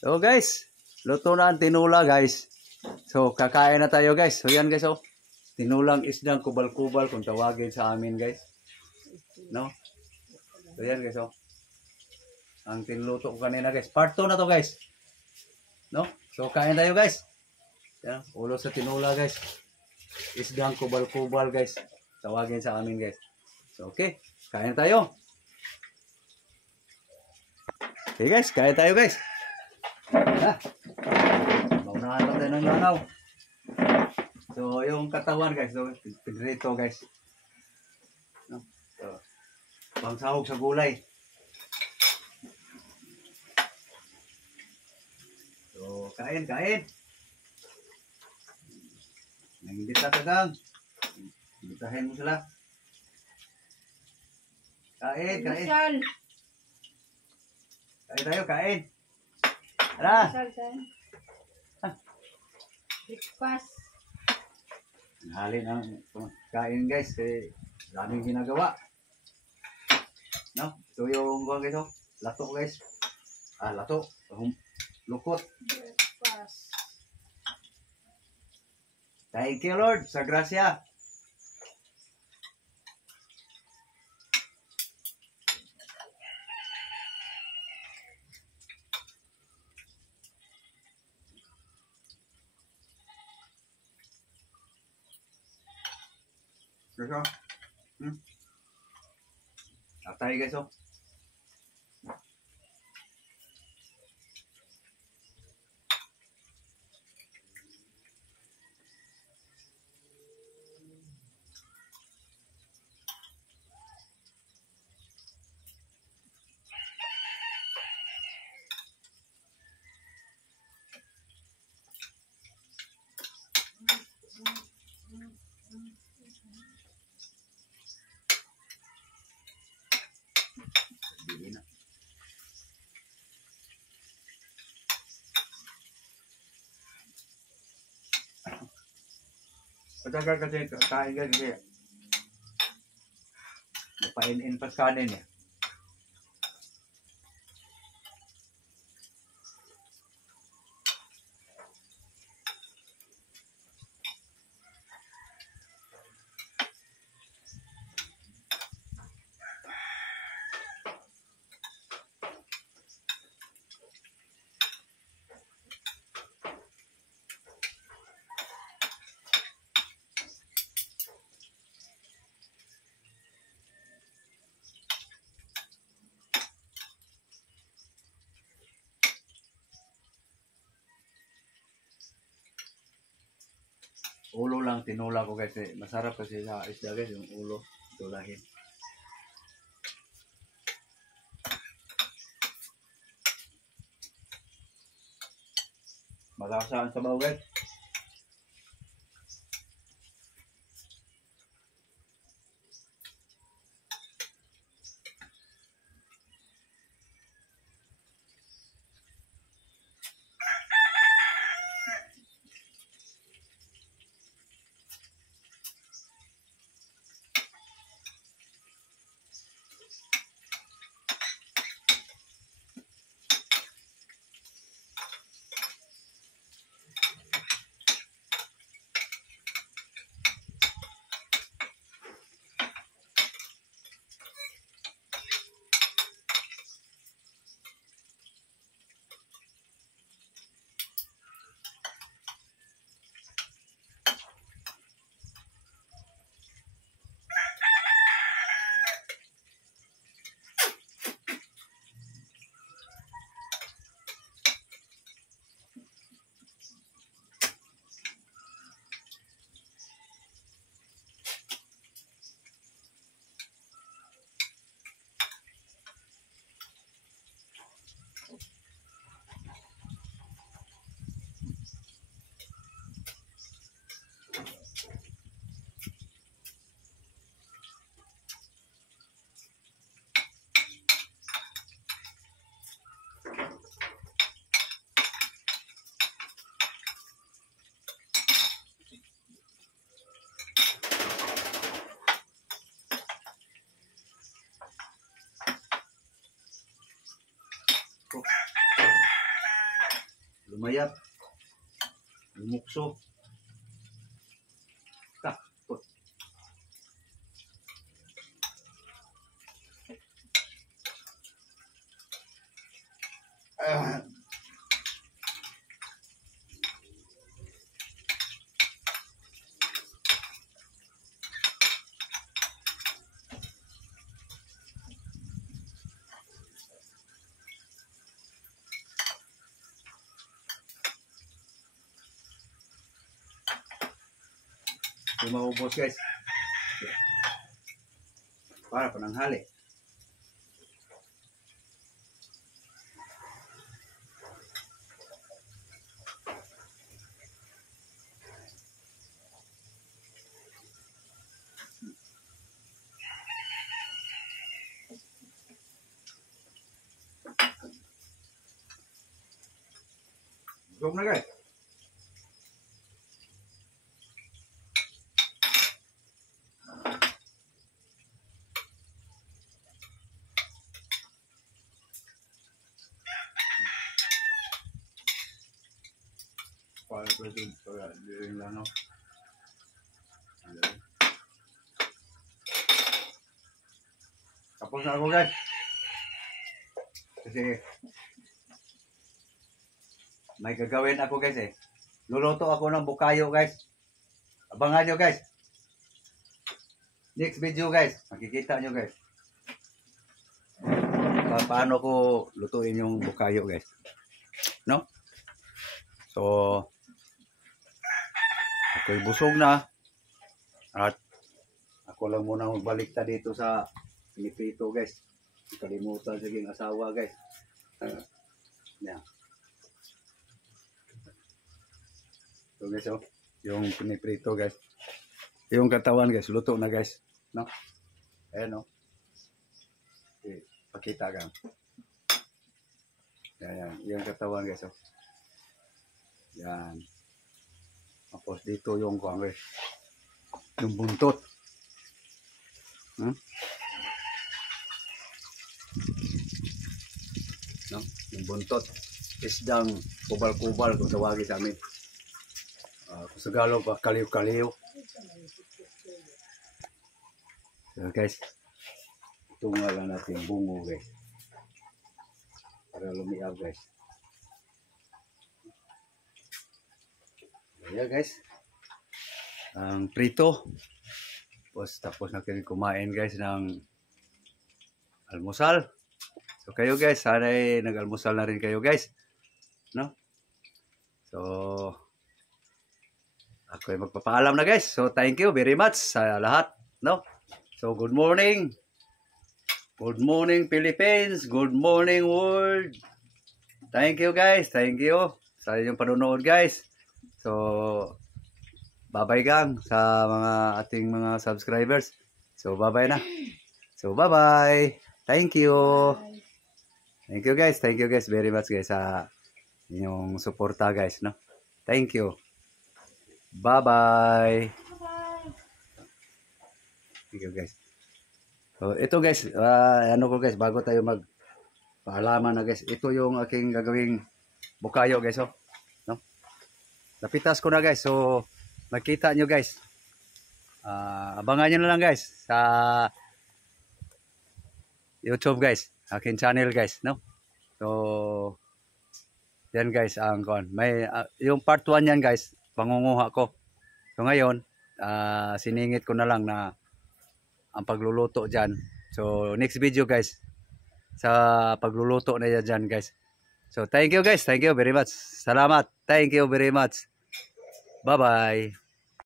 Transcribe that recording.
So guys, luto na ang tinula guys. So kakain na tayo guys. So yan guys, oh. Tinulang isdang kubal-kubal kung tawagin sa amin guys. No? So yan guys, oh. Ang tinuluto ko kanina guys. Part 2 na to guys. No? So kain tayo guys. Yan, ulo sa tinula guys. Isdang kubal-kubal guys. Tawagin sa amin guys. So okay, kain tayo. Okay guys, kain tayo guys. Maunahan lang tayo ng lanaw. So, yung katawan guys, so, pinrito guys. No? So, pangsahog sa gulay. So, kain. Nangimbita ka gang. Imbitahin mo sila. Kain. Kain tayo, kain. Tara. Breakfast. Halin ang kain guys, daming ginagawa. No? Ito yung buwan guys, oh. Lato guys. Lato. Lukot. Breakfast. Thank you Lord sa grasya. Guys, oh. Atay guys, oh. Patagal kasi kain kasi napain-in pas kanin eh. Ulo lang tinula ko kasi masarap kasi sa isda guys yung ulo tulahin. Malasaan sa baw guys. lumayap, lumukso. Takot. Ah. Yung maubos guys. Para pananghali. Gawin na guys. Para pwede para diring lang no. Tapos na ako guys. Kasi may gagawin ako guys eh. Luluto ako ng bukayo guys. Abangan nyo guys. Next video guys. Makikita nyo guys. Paano ko lutuin yung bukayo guys. No? So, ako'y busog na. At ako lang muna magbalik ta dito sa piniprito guys. Kalimutan siging asawa guys. Yeah. So guys, oh, yung piniprito guys. Yung katawan guys, luto na guys. No? Ayan oh. Okay, pakita ka. Yan. Yung katawan guys, oh. Yan. Tapos dito yung kuwang guys. Yung buntot. No? Yung buntot. Isdang kubal-kubal kung tawagin sa amin. Kung sa Tagalog pa, kaliw-kaliw. So guys, tunga lang natin yung bungo guys. Para lumiab guys. Ayan guys. Ang prito. Tapos na kayo kumain guys ng almusal. So kayo guys, sana'y nag-almusal na rin kayo guys. No? So, ako ay magpapaalam na guys. So thank you very much sa lahat. No? So good morning. Good morning Philippines. Good morning world. Thank you guys. Thank you sa inyong panonood guys. So bye-bye gang sa mga ating mga subscribers. So bye-bye na. So bye-bye. Thank you. Thank you guys. Thank you guys very much guys sa inyong suporta guys, no. Thank you. Bye-bye. Thank you guys. So ito guys, ano ko guys, bago tayo magpaalaman na guys. Ito yung aking gagawing bukayo guys, oh. No? Napitas ko na guys. So makita nyo guys. Abangan nyo na lang guys sa YouTube guys. Aking channel guys, no? So yan guys ang may yung part 1 yan guys, pangunguha ko. So ngayon, siningit ko na lang na ang pagluluto diyan. So next video guys sa pagluluto na yan dyan guys. So thank you guys, thank you very much. Salamat. Thank you very much. Bye-bye.